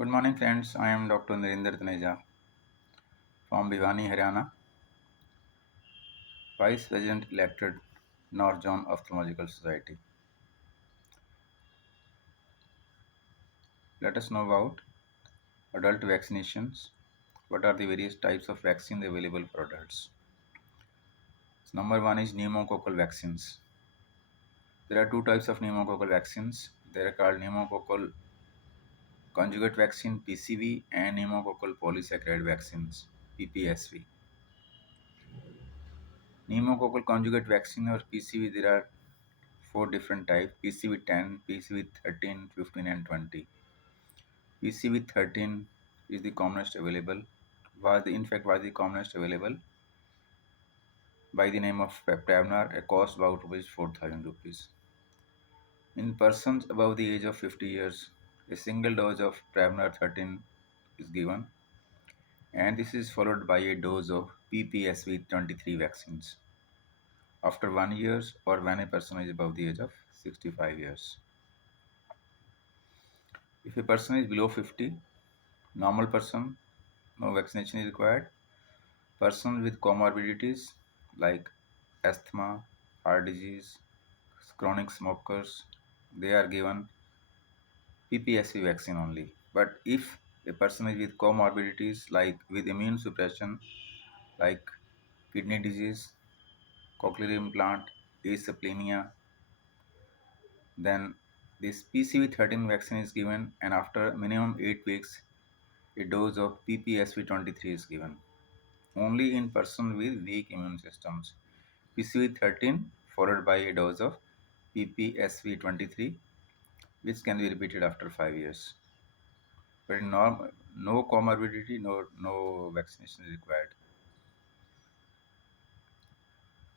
Good morning, friends. I am Dr. Narinder Taneja from Bhiwani, Haryana, Vice President elected North Zone Ophthalmological Society. Let us know about adult vaccinations. What are the various types of vaccine available for adults? So number one is pneumococcal vaccines. There are two types of pneumococcal vaccines. They are called pneumococcal conjugate vaccine (PCV) and pneumococcal polysaccharide vaccines (PPSV). Pneumococcal conjugate vaccine or PCV, there are four different types: PCV10, PCV13, 15, and 20. PCV13 is the commonest available, was the commonest available by the name of Prevnar, a cost about rupees 4,000 rupees. In persons above the age of 50 years, a single dose of Prevnar 13 is given, and this is followed by a dose of PPSV 23 vaccines after 1 year or when a person is above the age of 65 years. If a person is below 50, normal person, no vaccination is required. Persons with comorbidities like asthma, heart disease, chronic smokers, they are given PPSV vaccine only. But if a person is with comorbidities like with immune suppression like kidney disease, cochlear implant, acyclovir, then this PCV13 vaccine is given, and after minimum 8 weeks a dose of PPSV23 is given. Only in persons with weak immune systems. PCV13 followed by a dose of PPSV23, which can be repeated after 5 years. But in no comorbidity, no vaccination is required.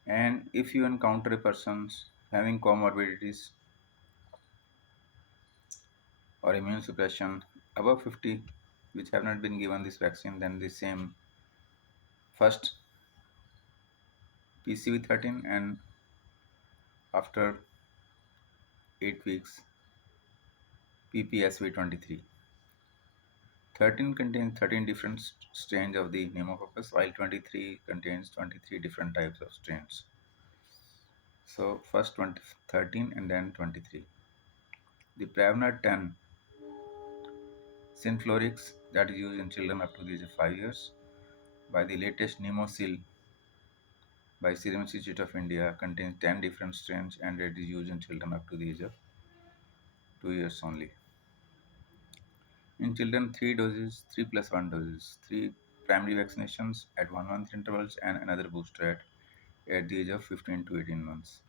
And if you encounter a person having comorbidities or immune suppression above 50, which have not been given this vaccine, then the same first PCV13 and after 8 weeks PPSV23. 13 contains 13 different strains of the pneumococcus, while 23 contains 23 different types of strains. So first 13 and then 23. The Prevnar 10 Synflorix, that is used in children up to the age of 5 years by the latest Pneumosil by Serum Institute of India, contains 10 different strains and it is used in children up to the age of 2 years only. In children, 3 doses, 3 plus 1 doses, 3 primary vaccinations at 1 month intervals and another booster at the age of 15 to 18 months.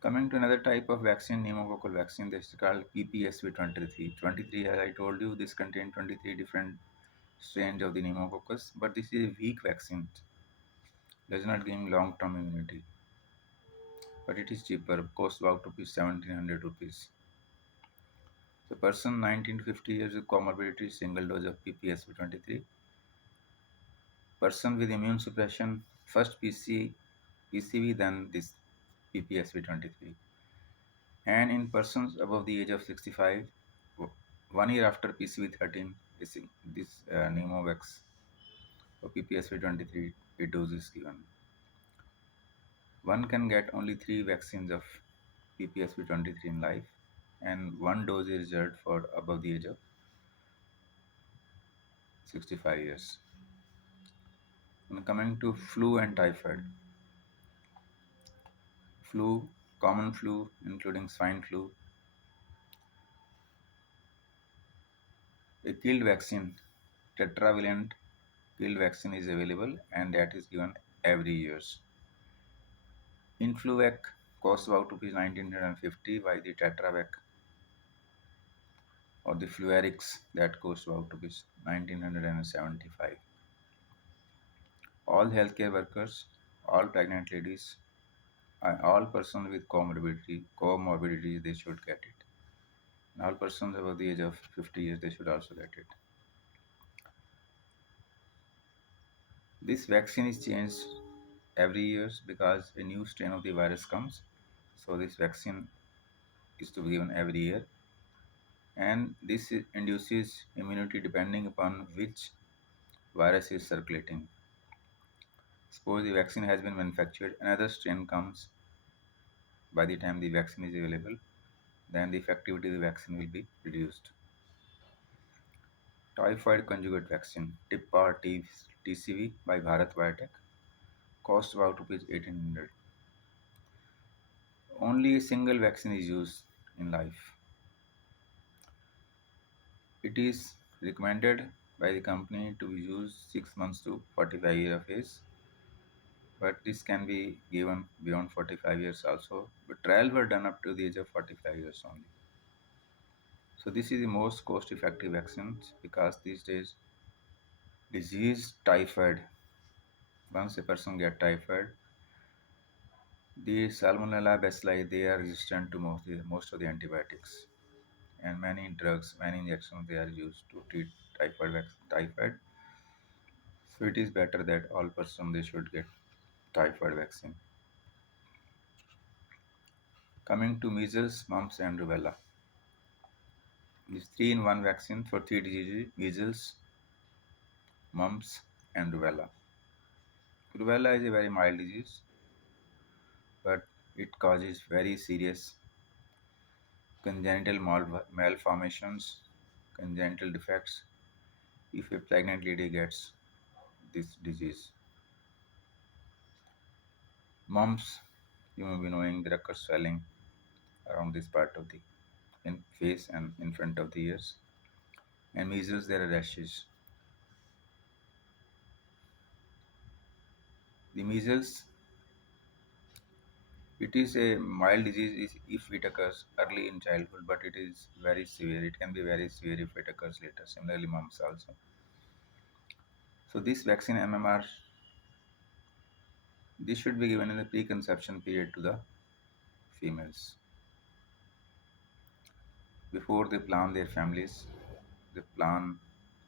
Coming to another type of vaccine, pneumococcal vaccine, this is called PPSV23. 23, as I told you, this contains 23 different strains of the pneumococcus, but this is a weak vaccine, does not give long-term immunity, but it is cheaper, costs about 1700 rupees. The person 19 to 50 years with comorbidity, single dose of PPSV23. Person with immune suppression, first PCV, then this PPSV23. And in persons above the age of 65, 1 year after PCV13, this Pneumovax or PPSV23, a dose is given. One can get only 3 vaccines of PPSV23 in life, and 1 dose is reserved for above the age of 65 years. And coming to flu and typhoid. Flu, common flu, including swine flu. A killed vaccine, tetravalent killed vaccine is available and that is given every year. Influvac costs about rupees 1950 by the Tetravac or the Fluarix that costs about rupees 1975. All healthcare workers, all pregnant ladies, and all persons with comorbidities, they should get it. And all persons above the age of 50 years, they should also get it. This vaccine is changed every year because a new strain of the virus comes. So this vaccine is to be given every year. and this induces immunity depending upon which virus is circulating. Suppose the vaccine has been manufactured, another strain comes by the time the vaccine is available, then the effectivity of the vaccine will be reduced. Typhoid Conjugate Vaccine TIP-R TCV by Bharat Biotech cost about rupees 1800. Only a single vaccine is used in life. It is recommended by the company to be used 6 months to 45 years of age, but this can be given beyond 45 years also. But trials were done up to the age of 45 years only. So this is the most cost-effective vaccines because these days disease typhoid. Once a person get typhoid, the Salmonella bacilli they are resistant to most of the antibiotics and many drugs, many injections they are used to treat typhoid. So it is better that all person they should get typhoid vaccine. Coming to measles, mumps, and rubella. This three-in-one vaccine for three diseases: measles, mumps, and rubella. Rubella is a very mild disease, but it causes very serious congenital malformations, congenital defects if a pregnant lady gets this disease. Mumps, you may be knowing there occurs swelling around this part of the face and in front of the ears. And measles, there are rashes. The measles, it is a mild disease if it occurs early in childhood, but it is very severe. It can be very severe if it occurs later. Similarly, mumps also. So this vaccine MMR, this should be given in the preconception period to the females before they plan their families. They plan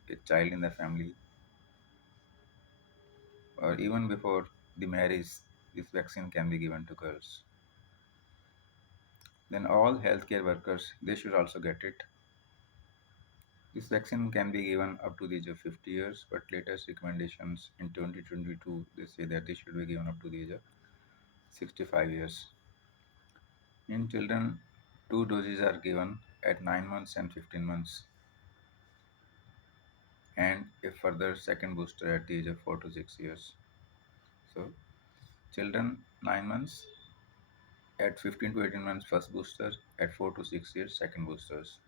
a child in the family, or even before the marriage. This vaccine can be given to girls. Then all healthcare workers they should also get it. This vaccine can be given up to the age of 50 years, but latest recommendations in 2022 they say that they should be given up to the age of 65 years. In children, two doses are given at 9 months and 15 months, and a further second booster at the age of 4 to 6 years. So, children 9 months, at 15 to 18 months first booster, at 4 to 6 years second boosters.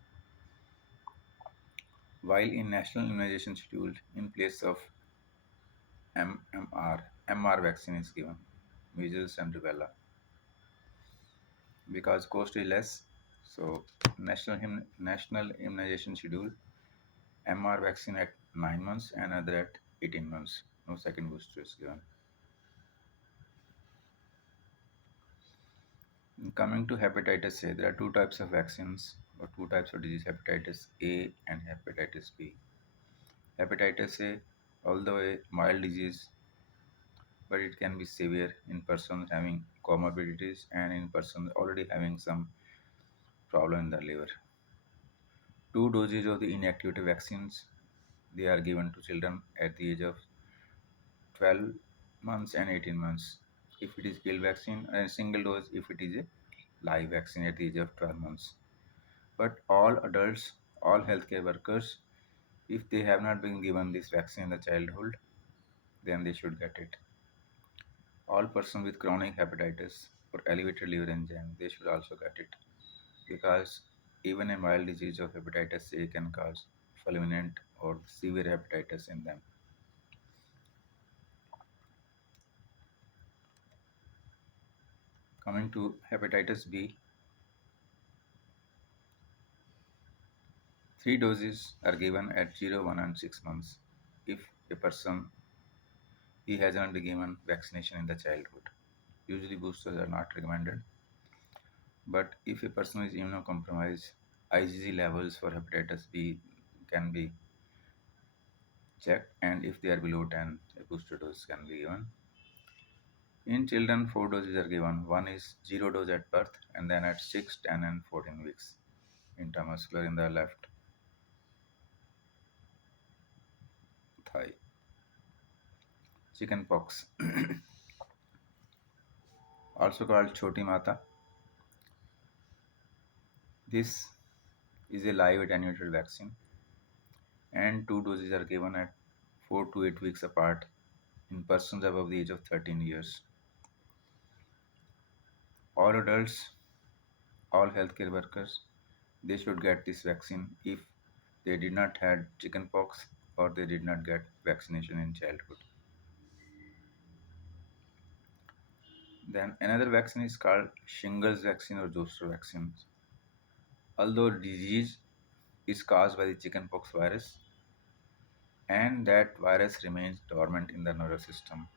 While in national immunization schedule, in place of MR vaccine is given, measles and rubella, because cost is less. So national immunization schedule, MR vaccine at 9 months and other at 18 months. No second booster is given. Coming to hepatitis A, there are two types of vaccines or two types of disease: hepatitis A and hepatitis B. Hepatitis A, although a mild disease, but it can be severe in persons having comorbidities and in persons already having some problem in the liver. Two doses of the inactivated vaccines they are given to children at the age of 12 months and 18 months if it is killed vaccine, and single dose if it is a live vaccine at the age of 12 months. But all adults, all healthcare workers, if they have not been given this vaccine in the childhood, then they should get it. All persons with chronic hepatitis or elevated liver enzyme, they should also get it because even a mild disease of hepatitis A can cause fulminant or severe hepatitis in them. Coming to hepatitis B, three doses are given at 0, 1, and 6 months if a person he has not been given vaccination in the childhood. Usually boosters are not recommended, but if a person is immunocompromised, IgG levels for hepatitis B can be checked, and if they are below 10, a booster dose can be given. In children, four doses are given. One is zero dose at birth, and then at 6, 10, and 14 weeks. intramuscular in the left thigh. Chickenpox, also called Choti Mata. This is a live attenuated vaccine, and two doses are given at 4 to 8 weeks apart in persons above the age of 13 years. All adults, all healthcare workers, they should get this vaccine if they did not had chickenpox or they did not get vaccination in childhood. Then another vaccine is called shingles vaccine or zoster vaccine. Although disease is caused by the chickenpox virus and that virus remains dormant in the nervous system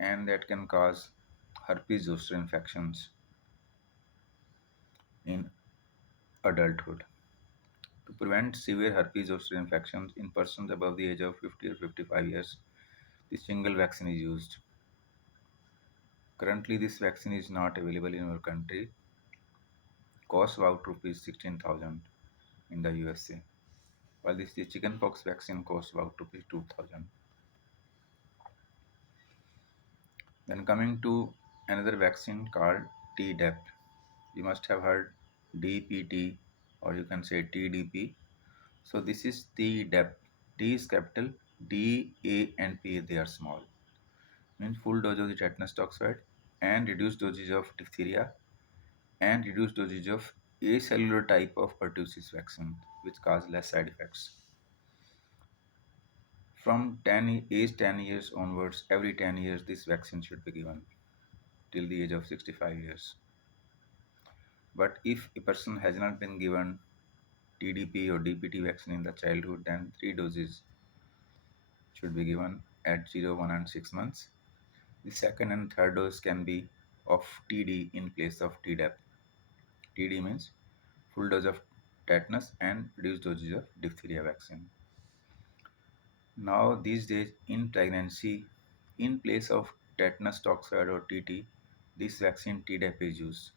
and that can cause herpes zoster infections in adulthood. To prevent severe herpes zoster infections in persons above the age of 50 or 55 years, the shingle vaccine is used. Currently, this vaccine is not available in our country. Costs about rupees 16,000 in the USA, while this the chickenpox vaccine costs about rupees 2,000. Then coming to another vaccine called Tdap. You must have heard DPT or you can say TDP. So this is Tdap. D is capital, D, A and P they are small. Means full dose of the tetanus toxoid and reduced dosage of diphtheria and reduced dosage of acellular type of pertussis vaccine which cause less side effects. From 10 years onwards, every 10 years this vaccine should be given till the age of 65 years. But if a person has not been given TDP or DPT vaccine in the childhood, then three doses should be given at 0, 1 and 6 months. The second and third dose can be of TD in place of Tdap. TD means full dose of tetanus and reduced dosage of diphtheria vaccine. Now these days in pregnancy, in place of tetanus toxoid or TT, this vaccine Tdap is used.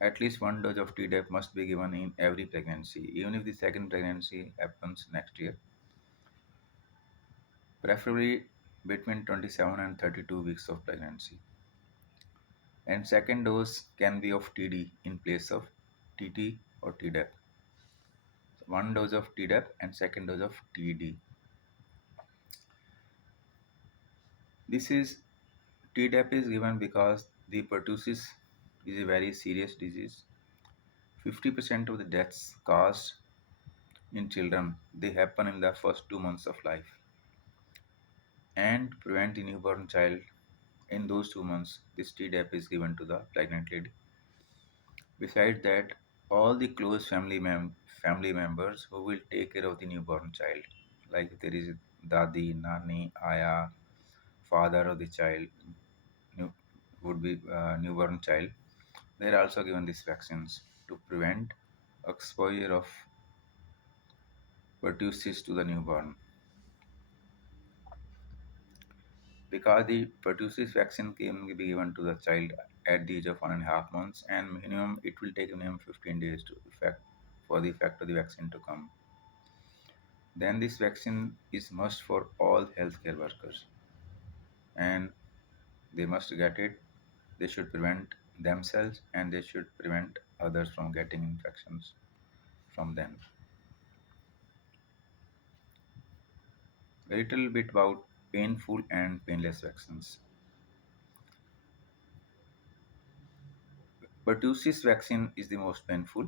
At least one dose of Tdap must be given in every pregnancy, even if the second pregnancy happens next year, preferably between 27 and 32 weeks of pregnancy. And second dose can be of TD in place of TT or Tdap. So one dose of Tdap and second dose of TD. This is Tdap is given because the pertussis is a very serious disease. 50% of the deaths caused in children they happen in the first 2 months of life. And to prevent the newborn child in those 2 months, this Tdap is given to the pregnant lady. Besides that, all the close family members who will take care of the newborn child, like if there is dadi, nani, aya, father of the child, new, would be newborn child, they are also given these vaccines to prevent exposure of pertussis to the newborn. Because the pertussis vaccine can be given to the child at the age of 1.5 months, and minimum it will take minimum 15 days to effect for the effect of the vaccine to come. Then this vaccine is must for all healthcare workers, and they must get it. They should prevent themselves and they should prevent others from getting infections from them. A little bit about painful and painless vaccines. Pertussis vaccine is the most painful.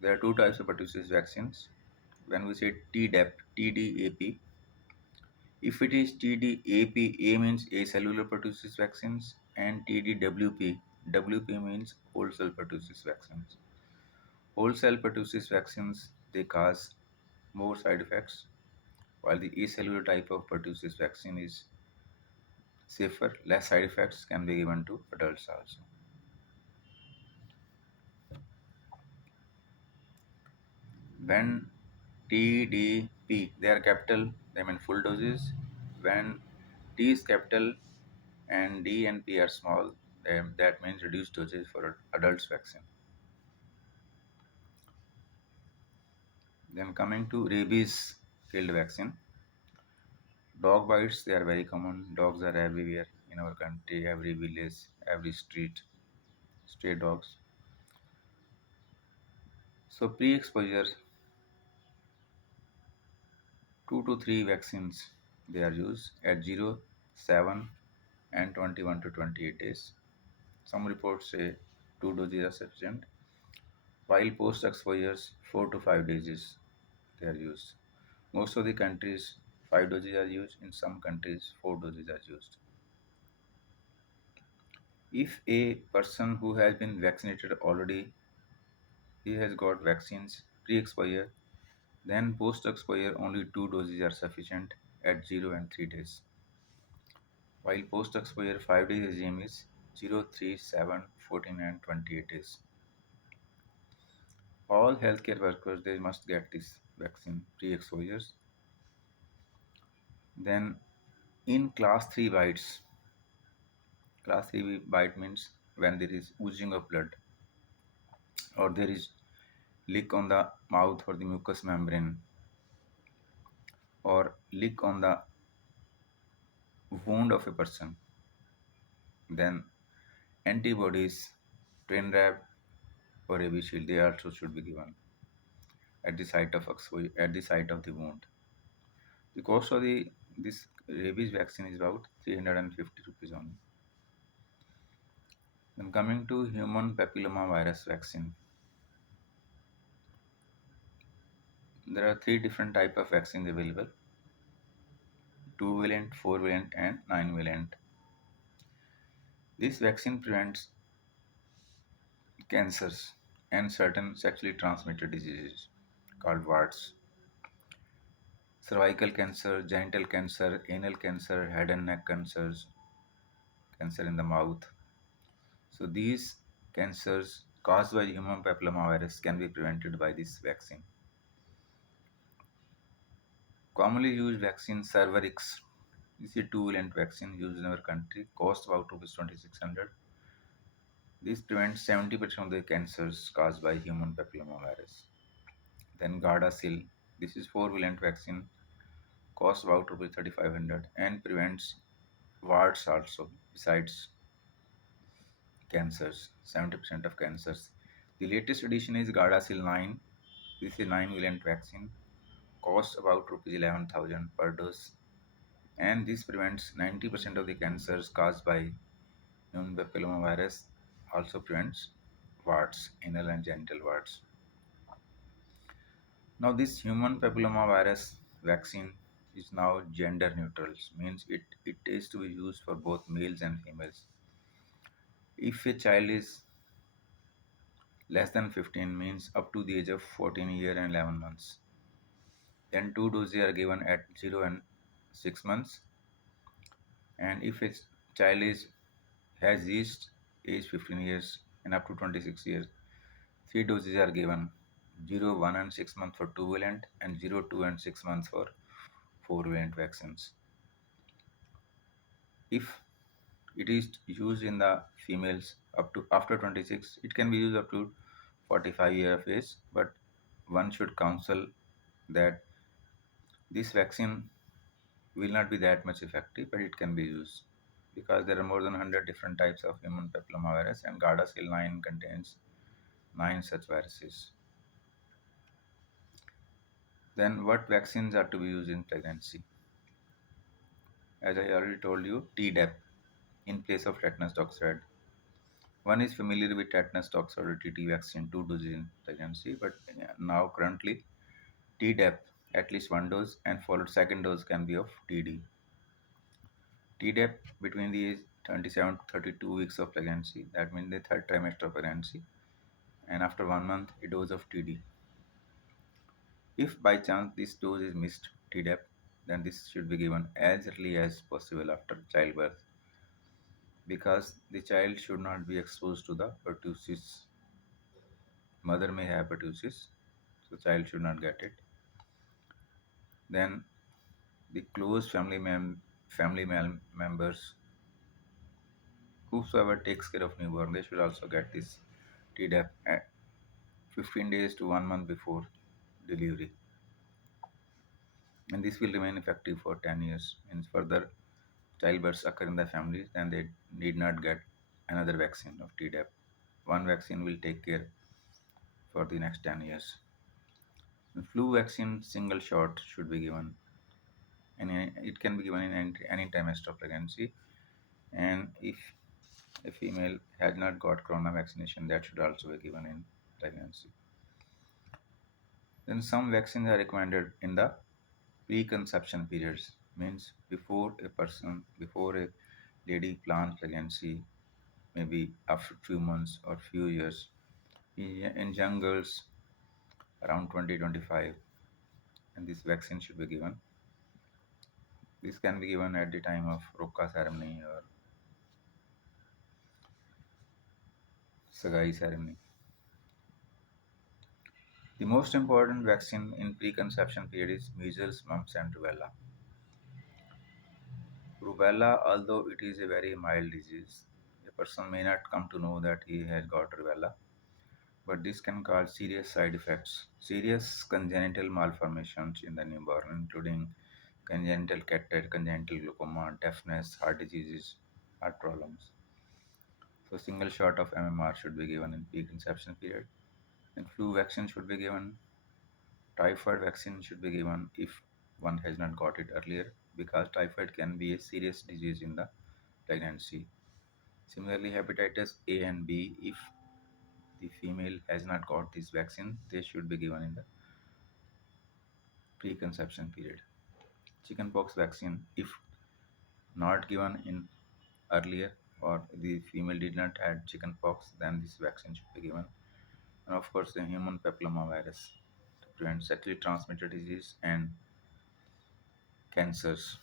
There are two types of pertussis vaccines. When we say Tdap, TDAP, if it is TDAP, A means acellular pertussis vaccines, and TDWP, WP means whole cell pertussis vaccines. Whole cell pertussis vaccines they cause more side effects, while the acellular type of pertussis vaccine is safer, less side effects can be given to adults also. When TDP, they are capital, they mean full doses. When T is capital and D and P are small, that means reduced dosage for adults vaccine. Then coming to rabies killed vaccine. Dog bites, they are very common. Dogs are everywhere in our country, every village, every street, stray dogs. So pre-exposure, 2 to 3 vaccines they are used at 0, 7 and 21 to 28 days. Some reports say 2 doses are sufficient, while post-exposures 4 to 5 doses they are used. Most of the countries 5 doses are used, in some countries 4 doses are used. If a person who has been vaccinated already, he has got vaccines pre-exposure, then post-exposure only 2 doses are sufficient at 0 and 3 days. While post-exposure 5 days regime is 0, 3, 7, 14 and 28 days. All healthcare workers they must get this vaccine pre-exposures. Then in class 3 bites, class 3 bite means when there is oozing of blood or there is leak on the mouth or the mucous membrane or leak on the wound of a person, then antibodies, Trainrab or rabies shield, they also should be given at the site of at the site of the wound. The cost of the this rabies vaccine is about 350 rupees only. Then coming to human papilloma virus vaccine, there are three different type of vaccines available: 2-valent, 4-valent, and 9-valent. This vaccine prevents cancers and certain sexually transmitted diseases called warts, cervical cancer, genital cancer, anal cancer, head and neck cancers, cancer in the mouth. So these cancers caused by human papillomavirus can be prevented by this vaccine. Commonly used vaccine Cervarix. This is a 2-valent vaccine used in our country, cost about rupees 2600. This prevents 70% of the cancers caused by human papillomavirus. Then Gardasil. This is 4-valent vaccine, cost about rupees 3500 and prevents warts also besides cancers, 70% of cancers. The latest edition is Gardasil 9. This is a 9-valent vaccine, cost about rupees 11,000 per dose, and this prevents 90% of the cancers caused by human papillomavirus, also prevents warts, anal and genital warts. Now this human papillomavirus vaccine is now gender neutral, means it is to be used for both males and females. If a child is less than 15, means up to the age of 14 year and 11 months, then 2 doses are given at 0 and 6 months. And if a child is has reached age 15 years and up to 26 years, 3 doses are given: 0, 1 and 6 months for 2-valent and 0, 2 and 6 months for 4-valent vaccines. If it is used in the females up to after 26, it can be used up to 45 year of age, but one should counsel that this vaccine will not be that much effective, but it can be used because there are more than 100 different types of human papillomavirus, and Gardasil 9 contains 9 such viruses. Then, what vaccines are to be used in pregnancy? As I already told you, Tdap in place of tetanus toxoid. One is familiar with tetanus toxoid or TT vaccine, 2 doses in pregnancy, but now currently Tdap at least 1 dose and followed second dose can be of TD. Tdap between the age 27 to 32 weeks of pregnancy, that means the third trimester of pregnancy, and after 1 month a dose of TD. If by chance this dose is missed, Tdap, then this should be given as early as possible after childbirth because the child should not be exposed to the pertussis. Mother may have pertussis, so child should not get it. Then the close members, whosoever takes care of newborn, they should also get this Tdap at 15 days to 1 month before delivery. and this will remain effective for 10 years. Means further childbirths occur in the families, then they need not get another vaccine of Tdap. One vaccine will take care for the next 10 years. The flu vaccine single shot should be given, and it can be given in any time after pregnancy. And if a female has not got corona vaccination, that should also be given in pregnancy. Then some vaccines are recommended in the preconception periods, means before a lady plans pregnancy, maybe after few months or few years. In young girls around 20-25, and this vaccine should be given. This can be given at the time of Roka ceremony or Sagai ceremony. The most important vaccine in preconception period is measles, mumps, and rubella. Rubella, although it is a very mild disease, a person may not come to know that he has got rubella, but this can cause serious side effects, serious congenital malformations in the newborn, including congenital cataracts, congenital glaucoma, deafness, heart diseases, heart problems. So, single shot of MMR should be given in preconception period. And flu vaccine should be given. Typhoid vaccine should be given if one has not got it earlier, because typhoid can be a serious disease in the pregnancy. Similarly, hepatitis A and B, if the female has not got this vaccine, they should be given in the preconception period. Chickenpox vaccine, if not given in earlier, or the female did not have chickenpox, then this vaccine should be given. And of course, the human papilloma virus to prevent sexually transmitted disease and cancers,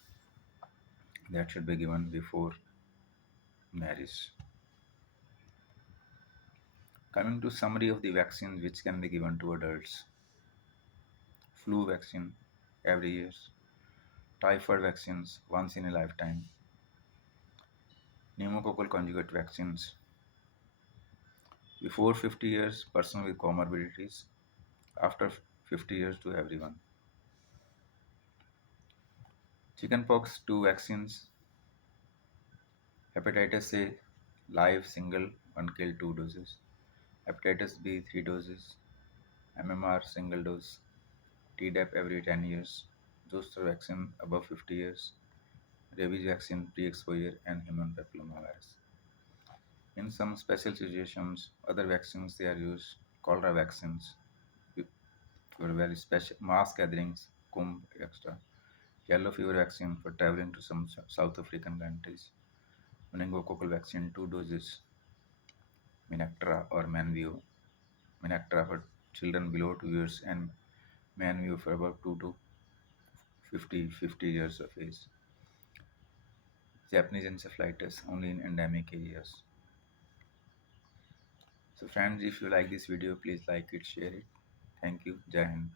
that should be given before marriage. Coming to summary of the vaccines which can be given to adults: flu vaccine every year, typhoid vaccines once in a lifetime, pneumococcal conjugate vaccines before 50 years, person with comorbidities, after 50 years to everyone. Chickenpox 2 vaccines, hepatitis A live single 1 kill 2 doses, hepatitis B 3 doses, MMR single dose, Tdap every 10 years, booster vaccine above 50 years, rabies vaccine pre-exposure, and human papillomavirus. In some special situations, other vaccines they are used, cholera vaccines for very special mass gatherings, Kumbh, etc. Yellow fever vaccine for traveling to some South African countries. Meningococcal vaccine 2 doses, Minactra or Manvio. Minactra for children below 2 years and Manvio for about 2 to 50 years of age. Japanese encephalitis only in endemic areas. So friends, if you like this video, please like it, share it. Thank you. Jai Hind.